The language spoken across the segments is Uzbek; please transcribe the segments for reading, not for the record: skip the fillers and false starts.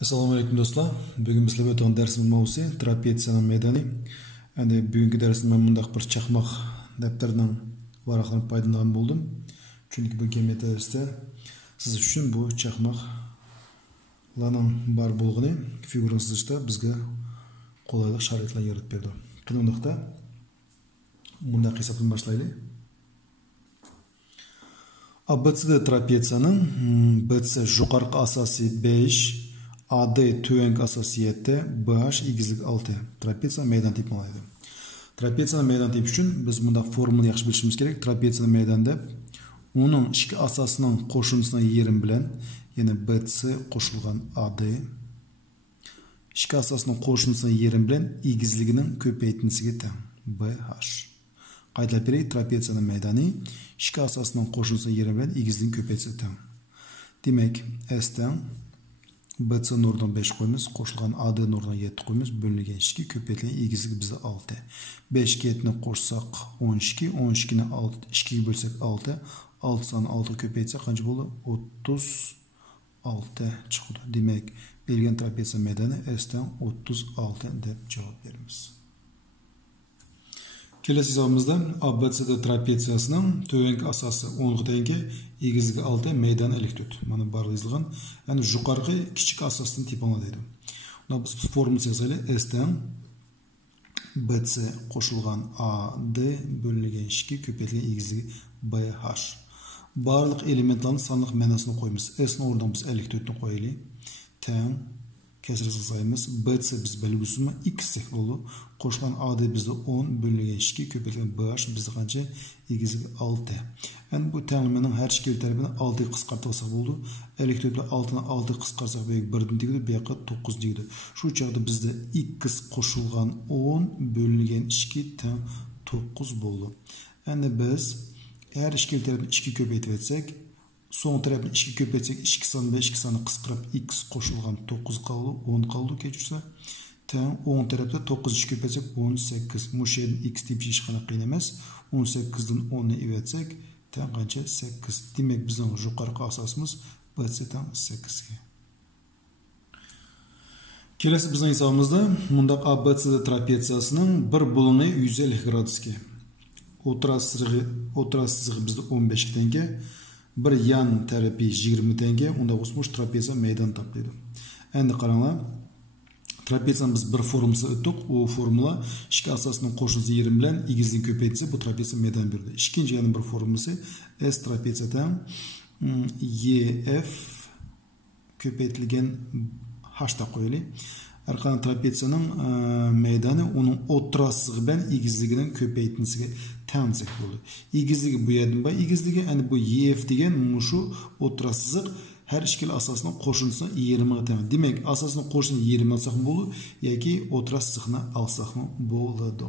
Assalomu alaykum do'stlar. Bugun bizlar o'tgan darsimiz mavzusi trapetsiyaning maydoni. Endi bugungi darsda men bundaq bir chaqmoq daftardan varaqlanib foydalangan bo'ldim. Chunki bu geometriyada siz uchun bu chaqmoqlarning bar bo'lg'ini figurani chizishda bizga qulaylik sharoitlar yaratib berdi. Qanundaqda bundaq hisobdan boshlaylik. ABCD trapetsiyaning BC yuqorqi asosi 5, AD төvenki asası 7, BH egizlik 6. Trapetsiya meydan tipi oladi. Trapetsiya meydan tipi uchun biz bunda formula yaxshi bilishimiz kerak. Trapetsiya meydanda uning ikki asosining qo'shimchasining yerim bilan, ya'ni BC qo'shilgan AD, ikki asosining qo'shimchasining yerim bilan egizligining ko'paytmasiga teng BH. Qaydalab beraylik, trapetsiyaning meydoni ikki asosining qo'shimchasining yerim bilan egizligining ko'paytmasiga teng. Demak, S teng BC nurdan 5 qo'yamiz, qo'shilgan AD nurdan 7 qo'yamiz, bo'lingan 2 ko'paytirilgan egizligi bizda 6. 5 ga 7 ni qo'shsak 12, 12 ni 2 ga bo'lsak 6, 6 soni 6 ko'paytsa qancha bo'ldi? 36 chiqdi. Demak, berilgan trapetsiya maydoni S dan 36 deb javob beramiz. Kelasi hisobimizda ABCD trapetsiyasining төvenki asosi 10 tengi, egizligi 6, maydoni elektron. Mana barli yozilgan. Ya'ni yuqorqi kichik asosdan tiplanadi deydi. Unda biz formula yozaylik. S dan BC qo'shilgan AD bo'lingan 2 ko'paytirilgan egizligi BH. Barliq elementlarning sonliq ma'nosini qo'yamiz. S ning o'rniga biz elektronni qo'yaylik. Teng kesir sayımız BC biz belgusuma x bo'ldi. Qo'shilgan AD bizda 10 bo'lingan 2 ko'paytirilgan BH bizda qancha? Egizligi 6. Yani bu tenglamaning har ikki tarafini 6 ga qisqartirsak bo'ldi. Elektronlar 6 ni 6 ga qisqarsak bu 1 deydi, bu yoqqa 9 deydi. Shu chaqda bizda x qo'shilgan 10 bo'lingan 2 teng 9 bo'ldi. Endi biz her ikki tarafni 2 ko'paytirib etsak, son tarafni 2 ko'paytsak 2 son va 2 sonni qisqarib x qo'shilgan 9 qoldi, 10 qoldi kechirsa. Teng 10 tarafda 9 2 ko'paytsak 18. Bu şeyin x tipi hech qanaqa qiyin emas. 18 dan 10 ni evatsak teng qancha? 8. Demak, bizning yuqorqi asosimiz BC teng 8 ga. Kelasi bizning hisobimizda mundaq ABCD trapetsiyasining bir bo'lini 150 gradusga. O'tiras chizig'i bizda 15 tenga. Bir yan tarafi 20 tenga. Unda o'smuş trapetsiya maydon toplaydi. Endi qaranglar. Trapetsiyaning biz bir formulasi o'tdik. O formula ikki asosining qo'shimchasi yerim bilan egizlikni ko'paytsa bu trapetsiya maydon berdi. Ikkinchi yana bir formulasi S trapetsiyadan EF ko'paytirilgan H ta qo'yaylik. Har qanday trapetsiyaning maydoni uning o'tiras chizig'i bilan egizligining ko'paytmasiga tenglik bo'ldi. Egizligi bu yerdan va egizligi, ya'ni bu EF degan shu o'tiras chiziq her ikkala asosning qo'shimchasi 20 ga teng. Demak, asosning qo'shimchasini 20 olsak bo'ladi yoki o'tiras chiziqni olsak bo'ladi.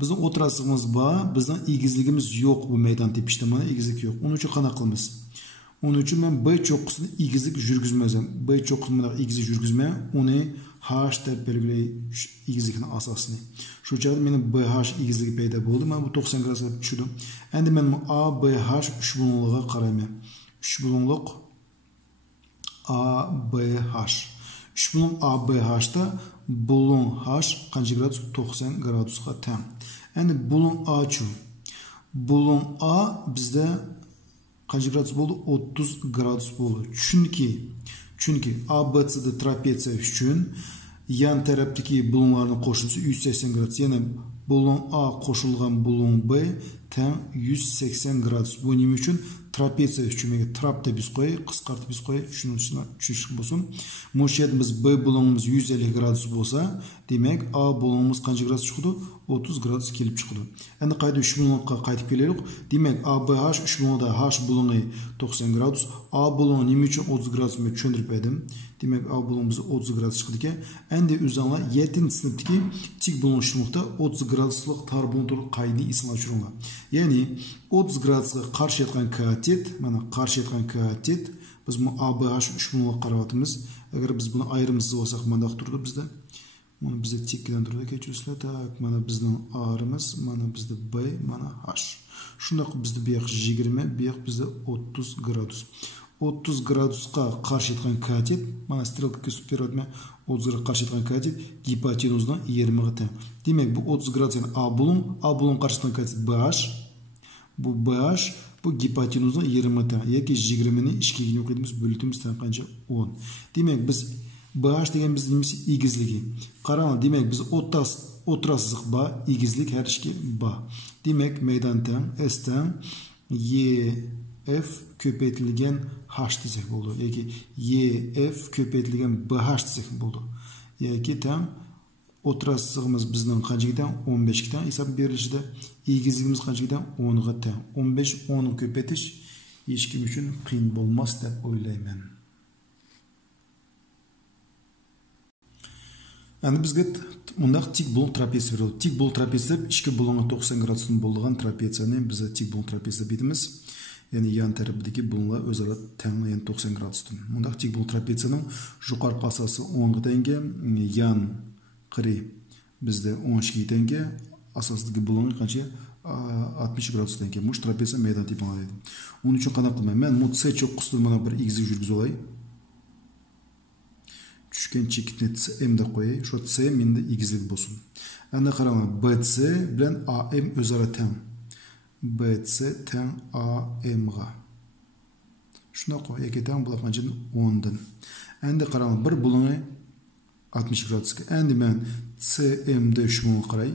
Bizning o'tiras chizig'imiz bor, bizning egizligimiz yo'q bu maydon tepishda. Mana egizlik yo'q. Uning uchun qanaqa qilamiz? Uning uchun men B cho'qqisini egizlik yurgizmayman. B cho'qqisini bilan egizlik yurgizmay, uni H deb belgilay egizlikning asosini. Shu joyda mening BH egizligi paydo bo'ldi. Men bu 90 gradusga tushdim. Endi men ABH 3 bo'lumligiga qarayman. 3 bo'lumliq ABH. 3 bo'lum ABH'da bo'lum H qancha gradus? 90 gradusga teng. Endi bo'lum A-chu. Bo'lum A bizda qancha gradus bo'ldi? 30 gradus bo'ldi. Chunki ABCD trapetsiya uchun yan tarafdagi bo'lumlarning qo'shimchasi 180 gradus. Ya'ni bo'lum A qo'shilgan bo'lum B teng 180 gradus. Bu nima uchun? Trapetsiya uchun trap deb biz qo'yay, qisqartib biz qo'yay, tushunish bo'lsin. Mo'shyatimiz B bo'lumimiz 150 gradus bo'lsa, demak A bo'lumimiz qancha gradus chiqdi? 30 gradus kelib chiqdi. Endi qayda 3 bo'lumga qaytib kelaylik. Demak, ABH 3 bo'lumda H bo'lumi 90 gradus, A bo'lumi nima uchun 30 gradus men tushuntirib berdim. Demak, A bo'lumimiz 30 gradus chiqdi ekan. Endi o'zinglar 7-sinfdagi kichik bo'lishmoqda 30 graduslik tar bo'lumlar qoidani eslab turinglar. Ya'ni 30 gradusga qarshi yotgan katet, mana qarshi yotgan katet, biz bu ABH 3 bo'lumga qaratamiz. Agar biz buni ayrimsiz olsak, mana turdi bizda. Mana bizda tekkidan turdi, kechirsizlar. Tak, mana bizning A'imiz, mana bizda B, mana H. Shunday bizda bu yoq 20, bu yoq bizda 30 gradus. 30 gradusqa qarshi etgan katet, mana sтрелка ko'rsatib beryapti. 30 ga qarshi etgan katet gipotenuzning 20 ga teng. Demak, bu 30 gradus yani A bulun qarshi etgan katet BH. Bu BH, bu gipotenuzning 20 ga teng. Yoki 20 ni 2 ga yo'qlaymiz, bo'litimiz teng qancha? 10. Demak, biz BH degan biz nimasi egizligi. Qarang, demak biz o'tirasizlik ba, egizlik har ikki ba. Demak, maydon teng, S teng YF ko'paytirilgan H desak bo'ldi. Yoki YF ko'paytirilgan BH desak bo'ldi. Yoki teng o'tirasizligimiz bizning qanchaga teng? 15 ga teng. Hisob berilishida egizligimiz qanchaga teng? 10 ga teng. 15 10 ni ko'paytirish hech kim uchun qiyin bo'lmas deb o'ylayman. Endi bizga bundaq tik bulung trapetsiya berildi. Tik bulung trapetsiya deb 2 bulungga 90 gradusdan bo'lgan trapetsiyani biz tik bulung trapetsiya deb aytamiz. Yani yan tarafidagi bulunglar o'zaro teng, yani 90 gradusdan. Bundaq tik bulung trapetsiyaning yuqorqi asosi 10 ga teng, yan qiri bizda 12 ga teng, asosidagi bulung qancha? 60 gradusdan teng. Bu trapetsiya maydon tipini deydi. Uning uchun qanday qilmayman? Men bu C cho'qqisidan mana bir egizlik yurgizib olay. Tushgan chekitni M deb qo'yay. Shu C menda egizlik bo'lsin. Endi qarang, BC bilan AM o'zaro teng. BC teng AM ga. Shuna qo'y, yoki teng bular qancha? 10 dan. Endi qarang, bir bulungi 60 gradusga. Endi men CMD shunga qaray.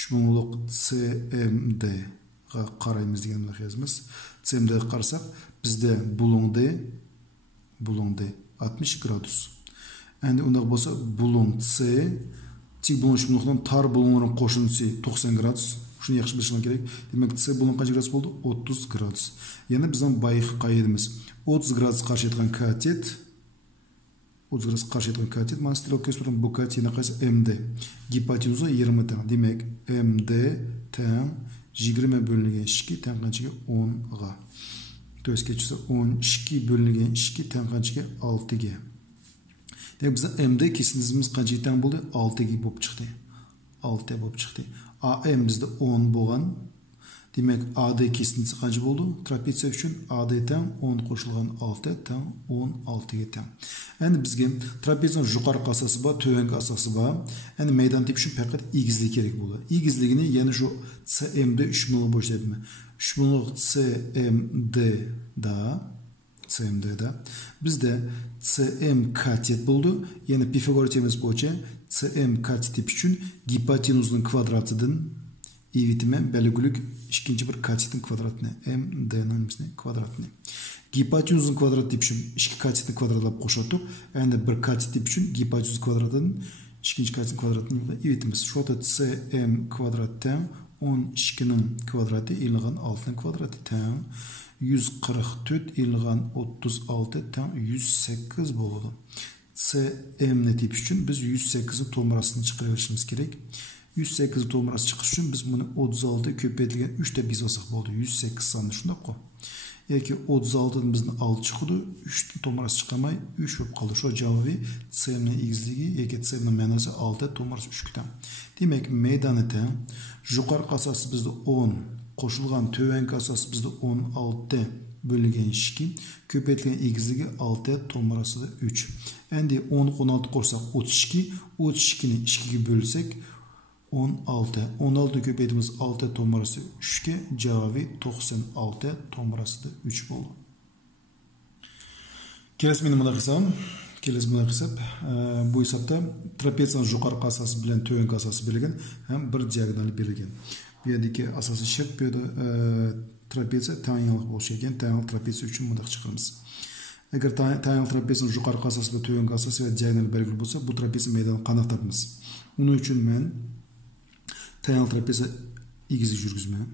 Shunliq CMD ga qaraymiz deganni yozamiz. CMD ga qarasak, bizda bulungda 60 gradus. Endi undaq bo'lsa, bulung C tik bulung shunliqdan tar bulungning qo'shindisi 90 gradus. Shuni yaxshi bilishimiz kerak. Demak, C bulung qancha gradus bo'ldi? 30 gradus. Yana bizning bayıq qoidamiz 30 gradus qarshi etgan katet, 30 gradus qarshi etgan katet, mana sтрелка ko'rsatgan bu katet yana qaysi? MD. Gipotenuza 20 teng. Demak, MD teng 20 bo'lingan 2 teng qanchaga? 10 ga. To'sga chiqsa 12 bo'lingan 2 teng qanchaga? 6 ga. Demek bizden MD kesintimimiz qancha teng bo'ldi? 6 ga bo'lib chiqdi. 6 bo'lib chiqdi. AM bizde 10 bo'lgan. Demek AD kesintisi qancha bo'ldi? Trapetsiya uchun AD teng 10 qo'shilgan 6 teng 16 ga teng. Endi bizga trapetsiyaning yuqorqi asosi bor, to'vangi asosi bor. Endi maydon tep uchun faqat egizlik kerak bo'ldi. Egizligini yana shu CMD 3 bo'lib bo'shadimi? 3 bo'lib CMD da bizde CM katet bo'ldi. Ya'ni Pifagor teoremasi bo'yicha CM katet uchun gipotenuzning kvadratidan evitimi belgilik ikkinchi bir katetning kvadratini MD ning kvadratini. Gipotenuzning kvadrati uchun ikki katetni kvadratlab qo'shdik. Endi bir katet uchun gipotenuz kvadratidan ikkinchi katetning kvadratini evitimiz. Shunda CM kvadrat teng 12 ning kvadrati ilg'an 6 ning kvadrati teng 144 ilg'an 36 teng 108 bo'ladi. CM tip uchun biz 108 ni to'g'risini chiqarishimiz kerak. 108 to'g'risi chiqish uchun biz buni 36 ko'paytirilgan 3 deb yozsak bo'ldi. 108 sonni shunday qo'y. Yoki 36 dan bizni 6 chiqdi, 3 ni to'g'risi chiqamay 3 bo'lib qoldi. Shu javobi CM ning egizligi yoki CM ning ma'nosi 6 to'g'risi 3 teng. Demak, maydoni teng. Yuqorqi asosi bizda 10 qo'shilgan to'vangi asosi bizda 16 bo'lingan 2, ko'paytirilgan egizligi 6 to'g'risida 3. Endi 10 16 qo'shsak 32, 32 ni 2 ga bo'lsak 16. 16 ko'paytimiz 6 to'g'risi 3 ga, javobi 96 to'g'risida 3 bo'ldi. Kelasi meni buna hisob. Bu hisobda trapetsiyaning yuqorqi asosi bilan to'vangi asosi berilgan, ham bir diagonal berilgan. Bu yerdagi asosiy shart bu yerda trapetsiya tangentlik bo'lishi ekan. Tangent trapetsiya uchun bundaq chiqaramiz. Agar tangent trapetsiyaning yuqorqi asosi va to'vangi asosi va diagonal belgili bo'lsa, bu trapetsiya maydonini qanday topamiz? Uning uchun men tangent trapetsiya egizlik yurgizman.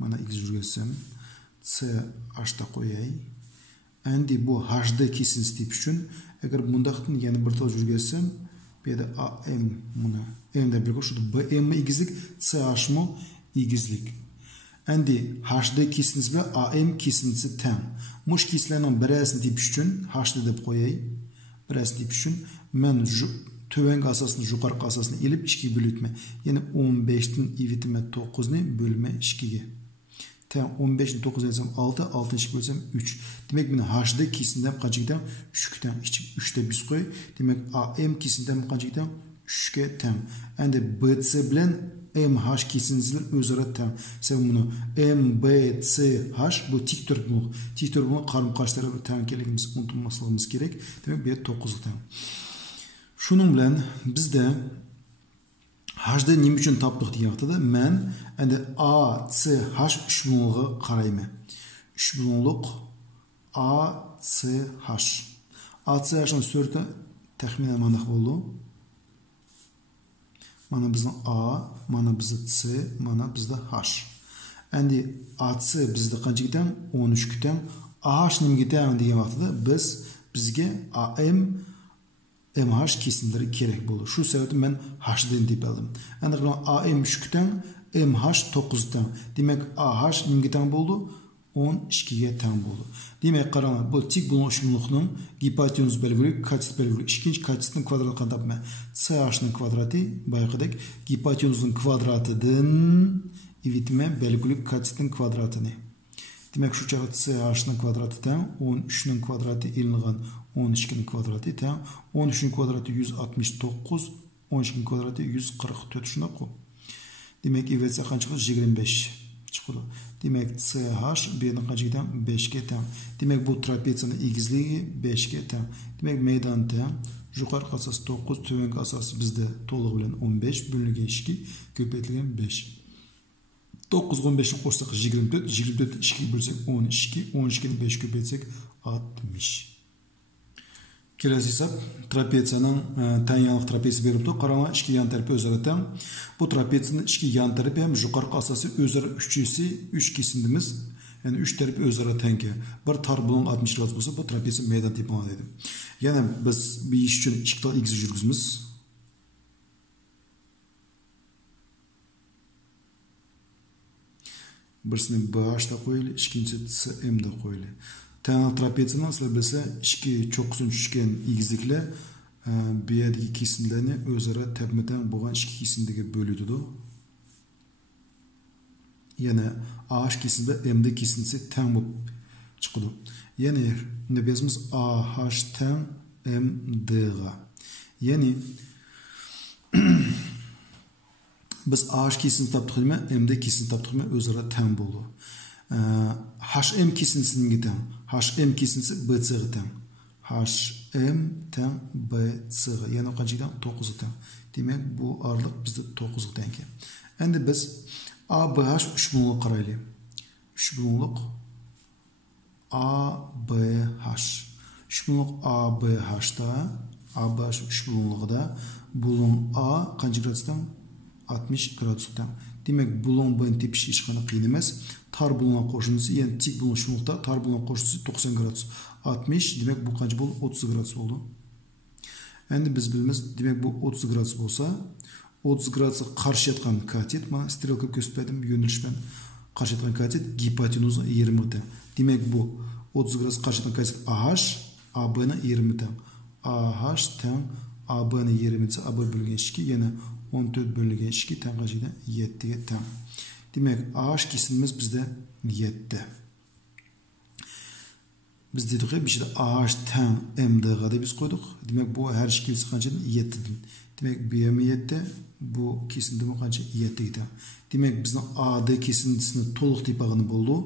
Mana egizlik yurgizsam, CH da qo'yay. Endi bu HD kesinti tip uchun agar bundaqdan yana bir tal yurgizsam, bu yerda AM buni M deb belgilab, shu BM egizlik, CH mo egizlik. Endi HD kesintisi bilan AM kesintisi teng. Mush kesitlarning birasini tip uchun HD deb qo'yay. Birasini tip uchun men to'vangi asosini yuqorqi asosini elib 2 ga bo'lib o'tma. Ya'ni 15 dan evitma 9 ni bo'lma 2 ga. Tamam 15'ni 9 etsem 6, 6'ını 2 bölsem 3. Demek meni h'da kesindem qancha gitam? 3 gitam. 3'te 1 qo'y. Demek am kesindem qancha gitam? 3 ga teng. Endi bc bilan mh kesinsiz o'zaro teng. Sen buni mbch bu tik turtmoq. Tik turtmoq qarama-qarshilari teng keligimiz unutmasligimiz kerak. Demek bu 9 ga teng. Shuning bilan bizda h'da nima uchun topdik degan vaqtda men endi a c h 3 bunligiga qarayman. 3 bunliq a c h. A c h'ning surati taxminan mana bo'ldi. Mana bizning a, mana bizda c, mana bizda h. Endi ac bizda qancha gitam? 13 gitam. Ah nima gitam degan vaqtda bizga am mh kesimlari kerak bo'ldi. Shu sababdan men h'dan deb oldim. Endi am 3 gitam, mh 9 tang. Demak ah nimga tang bo'ldi? 12 ga tang bo'ldi. Demak qarang, bu tik bo'lishliqning gipotenuz belgili, katit belgili. Ikkinchi katitning kvadratini topman. Ch ning kvadrati bayqidek gipotenuzning kvadratidan ivitma belgili katitning kvadratini. Demak shu chaqda ch ning kvadrati tang 13 ning kvadrati ilingan 12 ning kvadrati tang 13 ning kvadrati 169, 12 ning kvadrati 144 shunaqa. Demak ivitsa qancha chiqadi? 25 chiqadi. Demak CH B'ning qancha gitam? 5 ga teng. Demak bu trapetsiyaning egizligi 5 ga teng. Demak maydon teng. Yuqorgi asos 9, tuvangi asos bizda to'liq bilan 15 bo'lingan 2 ko'paytirilgan 5. 9 15 ni qo'shsak 24, 24 2 bo'lsak 12, 12 ni 5 ko'paytsak 60. Kelasi hisob trapetsiyaning tang yanliq trapetsiyasi beribdi. Qaranglar, ikki yan tarafi o'zaro teng. Bu trapetsiyaning ikki yan tarafi ham yuqorgi asosi o'zaro 3'si 3 kesindimiz. Ya'ni 3 tarafi o'zaro teng. Bir tar bo'lgan 60 gradus bo'lsa, bu trapetsiya maydon deb o'ylaydi. Yana biz bu ish uchun ikki xil egizak yurgizamiz. Birisini BH da qo'yaylik, ikkinchisi CM da qo'yaylik. Tang trapetsiyaning sizlar bilsa, ikki cho'qqizini tushgan egizliklar bu yerdagi kesimlarni o'zaro tepma-teng bo'lgan ikki kesimga bo'ladi. Yana AH kesimda MD kesimsi teng bo'lib chiqadi. Ya'ni unda bizimiz AH teng MD ga. Ya'ni biz AH kesimini topdikmi, MD kesimini topdikmi o'zaro teng bo'ldi. HM kesimsi nima teng? HM kesimsi BC ga teng. HM teng BC ga. Ya'ni qancha teng? 9 ga teng. Demak bu oraliq bizda 9 ga teng. Endi biz ABH 3 bunliq qaraylik. 3 bunliq ABH. 3 bunliq ABH da ABH 3 bunliqda bulun A qancha gradusdan? 60 gradusdan. Demak bulun B'ni tepish hech qanday qiyin emas. Tar bulunga qo'shilsa, ya'ni tik bulun shunliqda tar bulunga qo'shilsa 90 gradus. 60 demak bu qancha bo'ldi? 30 gradus bo'ldi. Endi biz bilamiz, demak bu 30 gradus bo'lsa, 30 gradusga qarshi yotgan katet, mana strelka ko'rsatdim, yo'nalish bilan qarshi yotgan katet gipotenuza 20 teng. Demak bu 30 gradus qarshi yotgan katet AH, AB ni 20 teng. AH teng AB ni 20 ise AB bo'lgan 2, yana 14 bo'lgan 2 teng qanchaga? 7 ga teng. Demak AH kesimimiz bizda 7. Biz dedik ki bir şeyde AH teng MD ga deb biz qo'ydik. Demak bu har ikki kelsa qancha? 7 dan. Demak bu ham 7, bu kesimda qancha? 7 ga. Demak bizning AD kesimini to'liq deb olgani bo'ldi.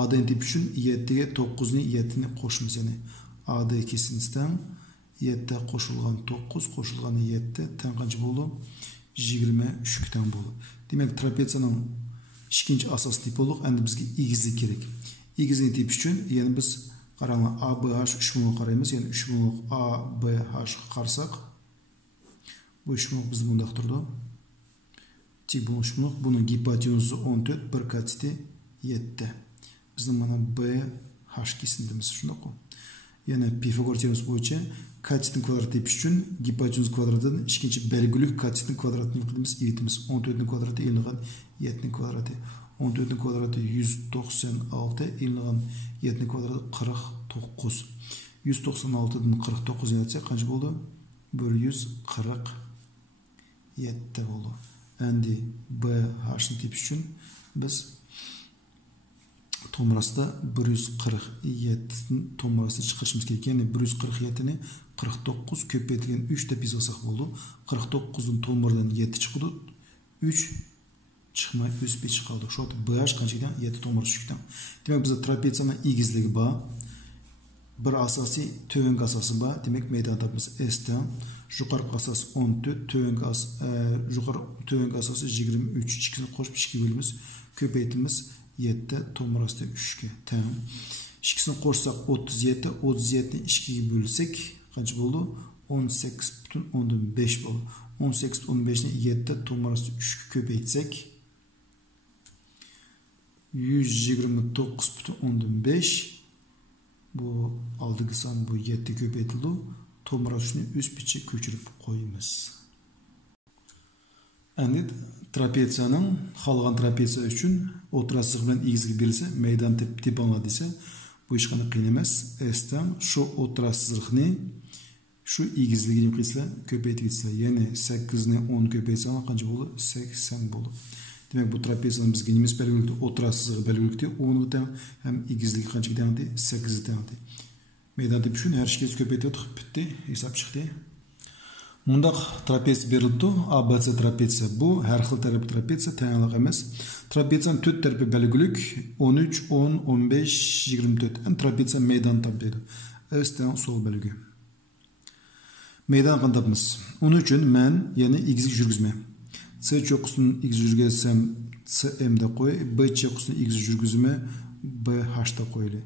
AD deb uchun 7 ga 9 ni 7 ni qo'shamiz, ya'ni AD kesimisidan 7 qo'shilgan 9 qo'shilgan 7 teng qancha bo'ldi? 23 teng bo'ldi. Demak trapetsiyaning ikkinchi asos tip bo'ldi. Endi bizga egizlik kerak. Egizlik tip uchun ya'ni biz qaranglar ABH 3 bunliq qaraymiz, ya'ni 3 bunliq ABH qarsak bu 3 bunliq biz bundaq turdi. Tik bunliq 3 bunliq, buning gipotenuzi 14, bir katiti 7. Bizning mana BH kesimimiz shunday. Yana Pifagor teoremasi bo'yicha katitning kvadrati tepish uchun gipotenuz kvadratidan ikkinchi belgilik katitning kvadratini qilamiz, evitimiz 14 ning kvadrati ilingan 7 ning kvadrati. 14 ning kvadrati 196, ilingan 7 ning kvadrati 49. 196 dan 49 yetsa qancha bo'ldi? 147 bo'ldi. Endi BH ni tepish uchun biz Tomrasida 147 tomrasini chiqarishimiz kerak. Ya'ni 147 ni 49 ko'paytirgan 3 deb yozsak bo'ldi. 49 ning tomridan 7 chiqdi. 3 chiqmay o'sib chiqadi. Shu BH qanchadan 7 tomir tushgan. Demak bizda trapetsiyaning egizligi bor. Bir asosiy tövengi asosi bor. Demak maydonda biz S dan yuqorgi asos 14, tövengi asosi 23, ikkisini qo'shib 2 bo'lamiz. Ko'paytiramiz 7 tomrasida 3 ga teng. Ikkisini qo'shsak 37, 37 ni 2 ga bo'lsak qancha bo'ldi? 18,5 bo'ldi. 18,5 ni 7 tomrasida 3 ga ko'paytsak 129,5 bu aldagi son bu 7 ko'paytildi. Tomrasini o'z pichi ko'chirib qo'yamiz. Endi trapetsiyaning qolgan trapetsiya uchun o'rta sızık bilan egizga berilsa, maydon tepanglar desa, bu hech qanday qiyin emas. S'dan shu o'rta sızıkni shu egizligini qilsa, ko'paytirsa, ya'ni 8 ni 10 ko'paysa qancha bo'ldi? 80 bo'ldi. Demek bu trapeziyanın bizge nimiz belirlikte, o'rta sızığı belirlikte, 10'ı teng hem egizligi qancha tengdi? 8'i tengdi. Meydanda düşün, her şey köpeytiyorduk, bitti, hesap çıktı. Mundaq trapez berildi, ABC trapeziya. Bu her xil tarafı trapeziya, tenglik emas. Trapeziyanın 4 tarafı belirlik, 13, 10, 15, 24. Yani trapeziya meydan tabdaydı. S'den sol belirgi. Meydan qandapmiz. Onun için men, yani egizlik жүрgüzme. C çokusunu x жүргізсем CM'de koy, B çokusunu x жүргізme BH'da koylu.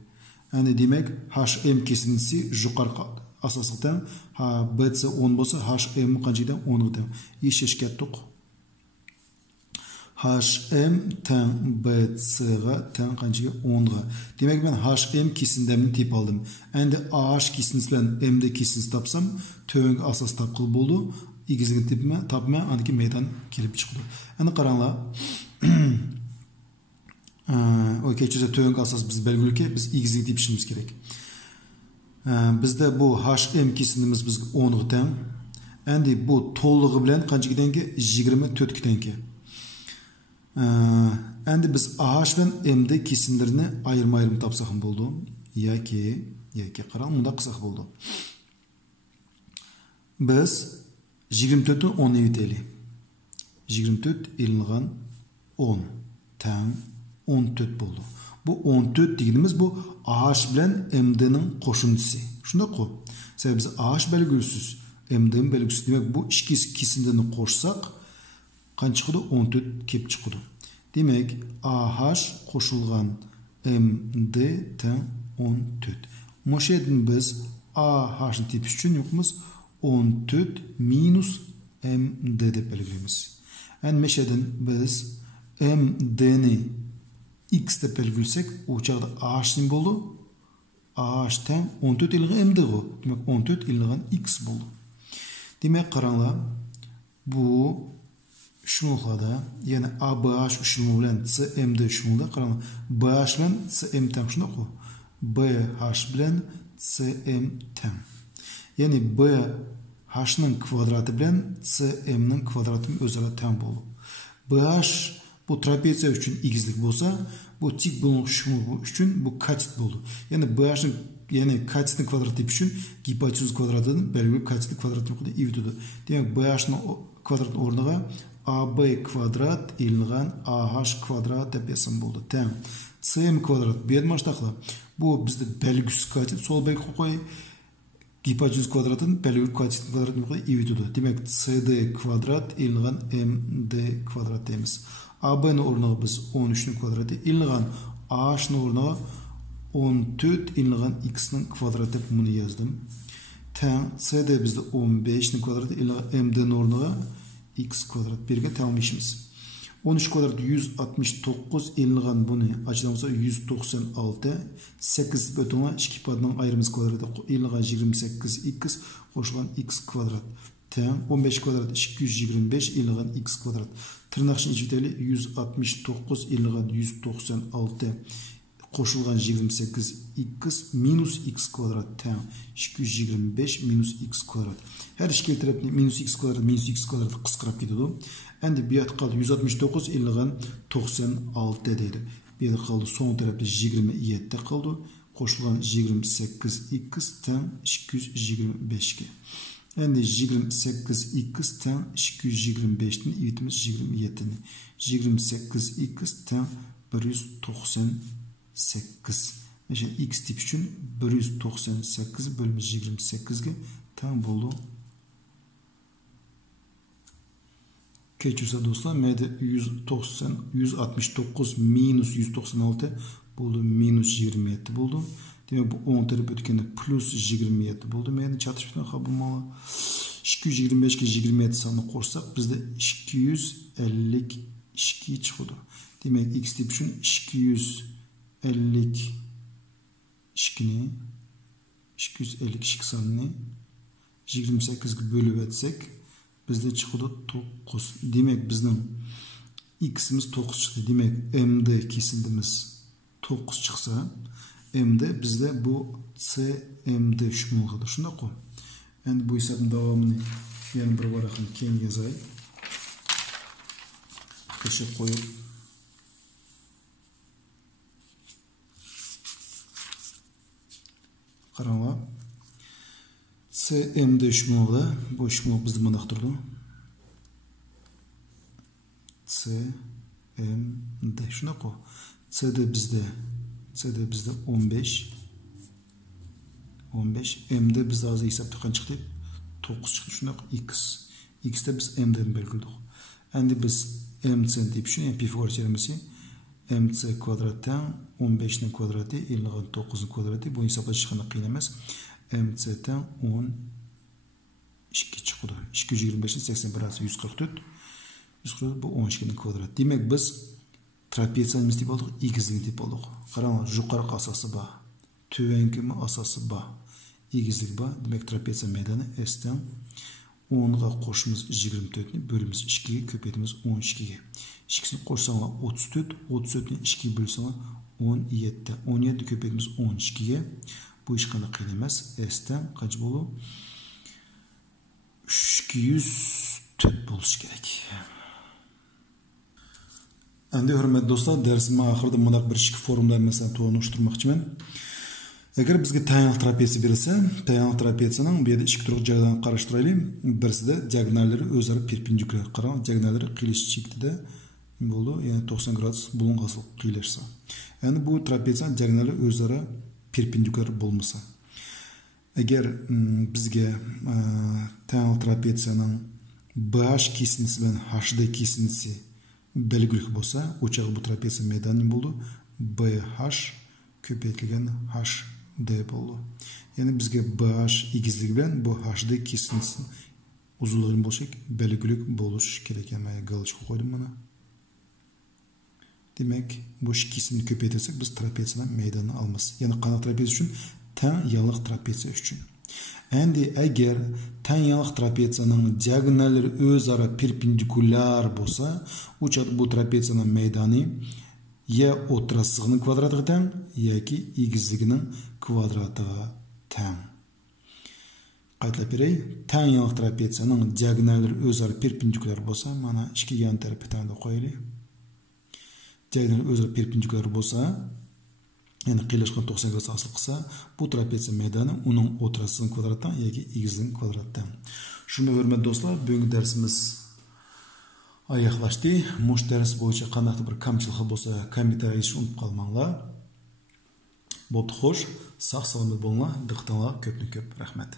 Yani demek HM kesintisi yukarı asaslıktan BC 10 bolsa HM kancıdan 10 gıdan. İş eşkettik. HM ten BC'ga ten kancıga 10'ga. Demek ben HM kesindemini tip aldım. Endi AH kesintisi ben M'de kesintisi tapsam tövenge asas tapkıl boldu. İgizligini tapma, andaki meydan kelip çıktı. Yani qaranglar. O keçize tövenge asas biz belgülükü, biz igizligi tepişimiz gerek. Bizde bu HM kesinimiz biz 10 teng. Endi bu to'llig'i bilan qancha gidenki 24 gidenki. Endi biz AH bilan M'de kesinlerini ayırma tapsak ham bo'ldi. Yoki qarang, bunda qilsak bo'ldi. Biz 24'ü 10 eviteli. 24 ilingan 10 teng 14 buldu. Bu 14 dediğimiz bu AH bilen MD'nin koşuntusu. Şunda ko. Sebep biz AH belgüsüz, MD'nin belgüsüz. Demek bu ikisinden koşsak kan çıkıdı? 14 kep çıkıdı. Demek AH koşulgan MD teng 14. Moşedin biz AH'ın tipi için yokmuz 14 minus MD de belirleyimiz. Yani meşeden biz MD'ni X de belirlesek uçakta AH simbolü AH'ten 14 ilgin MD o. Demek 14 ilgin X buldu. Demek qaranglar bu şunluqada yani ABH şunluq bilen CMD şunluqda qaranglar BH bilen CM teng şunluq o. BH bilen CM teng. Yani B H'nin kvadratı bilen CM'nin kvadratının özara teng bolu. BH bu trapeziya üçün igizlik bolsa, bu tik bulunmuş üçün bu katit bolu. Yani BH'nin yani katitin kvadratı üçün hipotenüs kvadratının belirli katitin kvadratını kadar evitudu. Demek BH'nin kvadratın ornağa AB kvadrat ilingan AH kvadrat dep yazsam boldu. Teng. CM kvadrat bedmaştaqla. Bu bizde belgüsüz katit sol belgi koy. Hipotenüs kvadratın belirli katitin kvadratını kadar evitudu. Demek CD kvadrat ilingan MD kvadrat deyimiz. AB'nin ornağı biz 13'ün kvadratı ilingan AH'nin ornağı 14 ilingan X'nin kvadratı bunu yazdım. Teng CD bizde 15'nin kvadratı ilingan MD'nin ornağı X kvadrat birge tamam işimiz. 13 kvadrat 169 ilingan bunu açıdan olsa 196 8 bötona 2 padının ayrımız kvadratı ilingan 28 X koşulan X kvadrat. Teng 15 kvadrat 225 ilingan X kvadrat. Tırnakçın içiteli 169 ilingan 196 koşulgan 28 X minus X kvadrat teng 225 minus X kvadrat. Her işkel tarafı minus X kvadrat kısqırap gidiyor. Endi bir yat kaldı 169 ilingan 96 deydi. Bu yerda qaldı son tarafda 27 qaldı. Qo'shilgan 28x teng 225 ga. Endi 28x teng 225 ni evitimiz 27 ni. 28x teng 198. Mesela x tip üçün 198 bölümü 28 ga teng bo'ldi. Keçirse dostlar, meyde 169 minus 196 buldu, minus 27 buldu. Demek bu 10 tarafı ötkende plus 27 buldu. Meyde çatışmadan kabulmalı. 225 ki 27 sanını korsak bizde 252 çıkıyordu. Demek x tip için 252 sanını 28 bölüp etsek bizde çıkıyordu 9. Demek bizden x'imiz 9 çıktı. Demek m'd kesindimiz 9 çıksa m'de bizde bu cmd şumulgadır. Şunda koy. Endi bu hesabın devamını yana bir varaqın keyin yazayım. Köşe koyup qaranglar. CMD şumulga, bu şumul bizde mındaq turdu. CMD şuna koy. CD bizde 15. M'de bizde azı hesap tıkan çıktı. 9 çıktı. Şuna x. X'de biz M'den belgildik. Endi biz MC deyip şunu Pifagor teoremisi MC kvadrattan 15'nin kvadratı 59'un kvadratı bu hesapla çıkanı qiyin emas. MC'den 12 çıkdı. 225'in 81 arası 144. 144 bu 12'nin kvadratı. Demek biz trapetsiyamiz deyip aldık, egizlik deyip aldık. Qaranglar, yuqarı asası ba, tövenki asası ba, egizlik ba. Demek trapetsiya meydanı S'den 10'ga qo'shimiz 24 ni bölümüz 2'ye, köpetimiz 12'ye. 2'sini qo'shsanglar 34, 34 ni 2'ye bölsanglar 17. 17 köpetimiz 12'ye. Bu iş qanday qiyin emas. S'den qancha bo'ldi? 204 bo'lishi kerak. Endi hurmatli do'stlar, darsimning oxirida bunday bir ishki formlar masalan to'g'rilashtirmoqchiman. Agar bizga tangent trapesiya berilsa, tangent trapesiyaning bu yerda ikki turli joydan qarashtiraylik. Birisida diagonallari o'zaro perpendikulyar. Qarang, diagonallari qiyish chektida bo'ldi, ya'ni 90 gradus bo'ling'asi qiyilashsa. Endi bu trapetsiyaning diagonallari o'zaro perpendikulyar bo'lmasa, agar bizga tangent trapetsiyaning BH kesintisi bilan HD kesintisi belgilik bo'lsa, o'chaq bu trapetsiya maydoni bo'ldi. BH ko'paytirilgan HD bo'ldi. Ya'ni bizga BH egizligi bilan bu HD kesintisi uzunligi bo'lsak, belgilik bo'lish kerak. Men galочка qo'ydim mana. Demek bu ikisini köpeytirsek biz trapetsiyaning maydonini alamiz. Yani qanday trapetsiya uchun? Teng yanliq trapetsiya uchun. Endi agar teng yanliq trapetsiyaning diagonallari o'zaro perpendikulyar bo'lsa, o'sha bu trapetsiyaning maydoni ya o'rta sig'ning kvadratiga teng yoki egizligining kvadratiga teng. Qaytlab beray. Teng yanliq trapetsiyaning diagonallari o'zaro perpendikulyar bo'lsa, mana ikki yan tarafi tengda qo'yaylik. Diagonal o'zaro perpendikulyar bo'lsa, ya'ni qiyilashgan 90 gradus asl qilsa, bu trapetsiya maydoni uning o'rtasining kvadratidan yoki egizligining kvadratidan. Shunda hurmatli do'stlar, bugungi darsimiz oyoqlashdi. Mush dars bo'yicha qanday bir kamchilik bo'lsa, kommentariy yozishni unutib qolmanglar. Bo'pti, xo'sh, sog' salomat bo'linglar. Diqqatingizga ko'p rahmat.